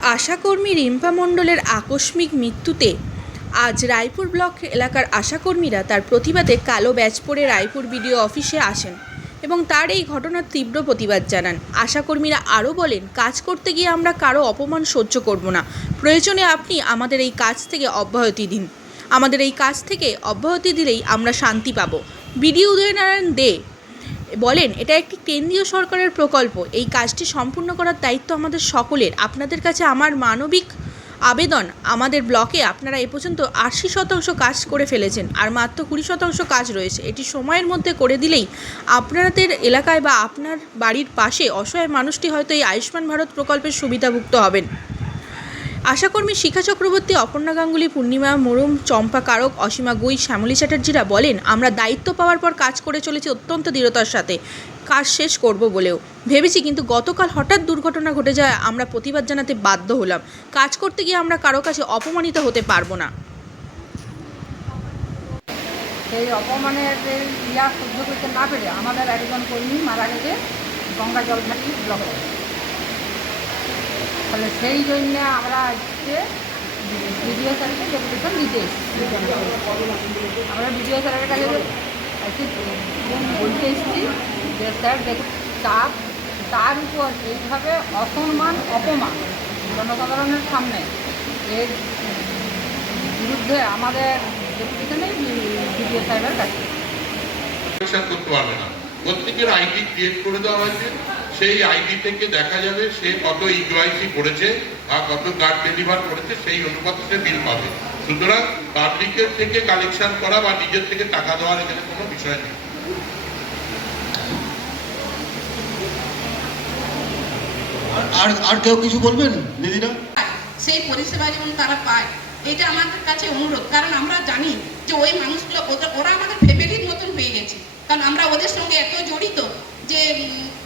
আশাকর্মী রিম্পা মণ্ডলের আকস্মিক মৃত্যুতে আজ রায়পুর ব্লক এলাকার আশাকর্মীরা তার প্রতিবাদে কালো ব্যাজ পরে রায়পুর বিডিও অফিসে আসেন এবং তার এই ঘটনার তীব্র প্রতিবাদ জানান। আশাকর্মীরা আরও বলেন, কাজ করতে গিয়ে আমরা কারো অপমান সহ্য করব না। প্রয়োজনে আপনি আমাদের এই কাজ থেকে অব্যাহতি দিন। আমাদের এই কাজ থেকে অব্যাহতি দিলেই আমরা শান্তি পাব। বিডিও উদয়নারায়ণ দে বলেন, এটা একটি কেন্দ্রীয় সরকারের প্রকল্প। এই কাজটি সম্পূর্ণ করার দায়িত্ব আমাদের সকলের। আপনাদের কাছে আমার মানবিক আবেদন, আমাদের ব্লকে আপনারা এ পর্যন্ত ৮০% কাজ করে ফেলেছেন, আর মাত্র ২০% কাজ রয়েছে। এটি সময়ের মধ্যে করে দিলেই আপনাদের এলাকায় বা আপনার বাড়ির পাশে অসহায় মানুষটি হয়তো এই আয়ুষ্মান ভারত প্রকল্পের সুবিধাভুক্ত হবেন। আশাকর্মী শিখা চক্রবর্তী, অপর্ণা গাঙ্গুলি, পূর্ণিমা মুরুম, চম্পা কারক, অসীমা গুই, শ্যামলী চ্যাটার্জিরা বলেন, আমরা দায়িত্ব পাওয়ার পর কাজ করে চলেছি অত্যন্ত দৃঢ়তার সাথে। কাজ শেষ করব বলেও ভেবেছি, কিন্তু গতকাল হঠাৎ দুর্ঘটনা ঘটে যায়। আমরা প্রতিবাদ জানাতে বাধ্য হলাম। কাজ করতে গিয়ে আমরা কারো কাছে অপমানিত হতে পারবো না। সেই অপমানের সহ্য করতে না পেরে আমাদের একজন কর্মী মারা গেছে গঙ্গা জলঘাটি ব্লকে। তাহলে সেই জন্য আমরা আজকে বিডিও স্যারকে ডেপুটেশন দিতে এসেছি। আমরা বিডিও স্যারের কাছে বলতে এসেছি যে স্যার দেখুন, তার উপর এইভাবে অসম্মান অপমান জনসাধারণের সামনে, এর বিরুদ্ধে আমাদের ডেপুটেশনে বিডিও সাহেবের কাছে করতে পারবে না। প্রত্যেকের আইডি ক্রিয়েট করে দেওয়া হয়েছে। সেই আইডি থেকে দেখা যাবে সে কত ইউআইসি করেছে আর কত কার্ড ডেলিভার করেছে, সেই অনুপাতে সে বিল পাবে। সুতরাং পাবলিকের থেকে কালেকশন করা বা নিজের থেকে টাকা দেওয়ার এখানে কোনো বিষয় নেই। আর কেউ কিছু বলবেন দিদিরা? সেই পরিষেবা যেমন তারা পায়, এটা আমাদের কাছে অনুরোধ। কারণ আমরা জানি যে ওই মানুষগুলো ওরা আমাদের ফ্যামিলির মতন হয়ে গেছে। কারণ আমরা ওদের সঙ্গে এত জড়িত যে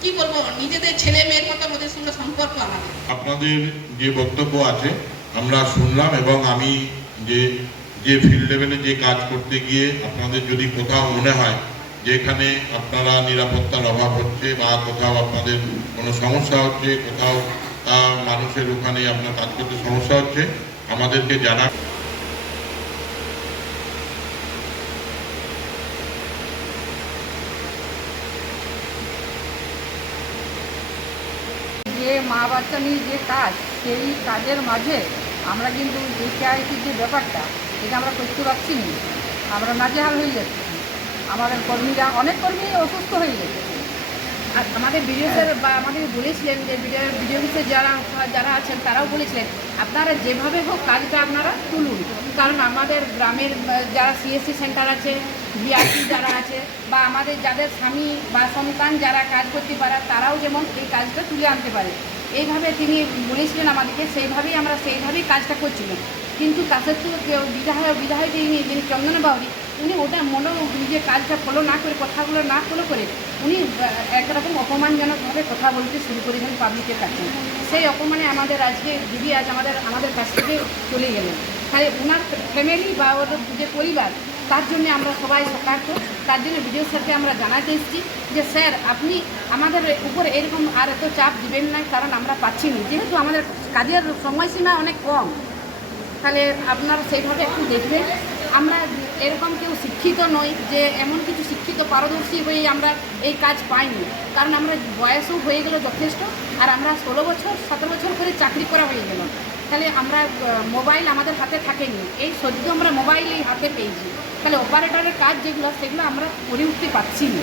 কি বলবো, নিজেদের ছেলে মেয়ের মতন ওদের সঙ্গে সম্পর্ক আমাদের। আপনাদের যে বক্তব্য আছে আমরা শুনলাম, এবং আমি যে ফিল্ড লেভেলে যে কাজ করতে গিয়ে আপনাদের যদি কোথাও মনে হয় যে এখানে আপনারা নিরাপত্তার অভাব হচ্ছে বা কোথাও আপনাদের কোনো সমস্যা হচ্ছে, কোথাও মানুষের ওখানে আপনার কাজ করতে সমস্যা হচ্ছে, আমাদেরকে জানা। যে মা বাচ্চা নিয়ে যে কাজ, সেই কাজের মাঝে আমরা কিন্তু এইচআইসির যে ব্যাপারটা, এটা আমরা করতে পারছি না। আমরা নাজেহাল হয়ে যাচ্ছি। আমাদের কর্মীরা, অনেক কর্মী অসুস্থ হয়ে গেছে। আর আমাদের বিডিও স্যার বা আমাদের বলেছিলেন যে বিডিও অফিসে যারা আছেন তারাও বলেছিলেন, আপনারা যেভাবে হোক কাজটা আপনারা তুলুন। কারণ আমাদের গ্রামের যারা সিএসসি সেন্টার আছে, ভিআরপি যারা আছে, বা আমাদের যাদের স্বামী বা সন্তান যারা কাজ করতে পারে, তারাও যেমন এই কাজটা তুলে আনতে পারে, এইভাবে তিনি বলেছিলেন আমাদেরকে। সেইভাবেই কাজটা করছিলেন। কিন্তু কাছেরপুর বিধায়ক যিনি চন্দনা বাউরি, উনি ওটা নিজের কাজটা ফলো না করে, কথাগুলো না ফলো করে উনি একরকম অপমানজনকভাবে কথা বলতে শুরু করেছেন পাবলিকের কাছে। সেই অপমানে আমাদের আজকে দিদি আমাদের কাছ থেকে চলে গেলেন। তাই ওনার ফ্যামিলি বা ওর যে পরিবার, তার জন্য আমরা সবাই শোকার্ত। তার জন্য বিডিও স্যারকে আমরা জানাতে এসেছি যে স্যার, আপনি আমাদের উপর এরকম আর এত চাপ দিবেন না, কারণ আমরা পাচ্ছি না, যেহেতু আমাদের কাজের সময়সীমা অনেক কম। তাহলে আপনারা সেইভাবে একটু দেখবেন। আমরা এরকম কেউ শিক্ষিত নই যে এমন কিছু শিক্ষিত পারদর্শী হয়ে আমরা এই কাজ পাইনি। কারণ আমরা বয়সও হয়ে গেল যথেষ্ট, আর আমরা 16 বছর 17 বছর করে চাকরি করা হয়ে গেল। তাহলে আমরা মোবাইল আমাদের হাতে থাকেনি, এই সদ্য আমরা মোবাইল এই হাতে পেয়েছি। তাহলে অপারেটরের কাজ যেগুলো, সেগুলো আমরা করে উঠতে পারছি না।